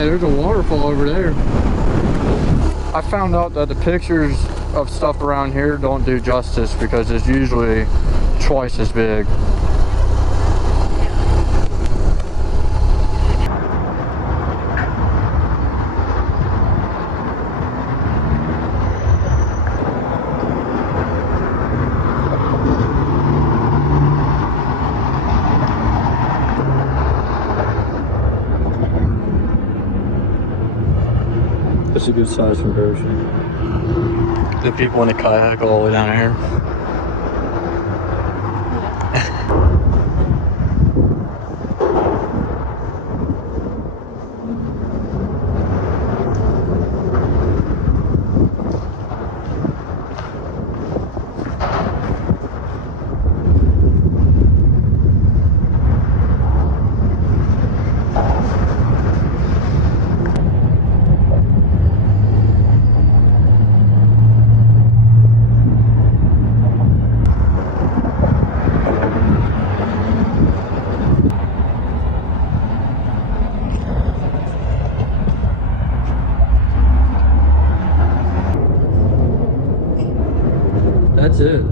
Yeah, there's a waterfall over there. I found out that the pictures of stuff around here don't do justice because it's usually twice as big. That's a good size comparison. The people in the kayak all the way down here. That's it.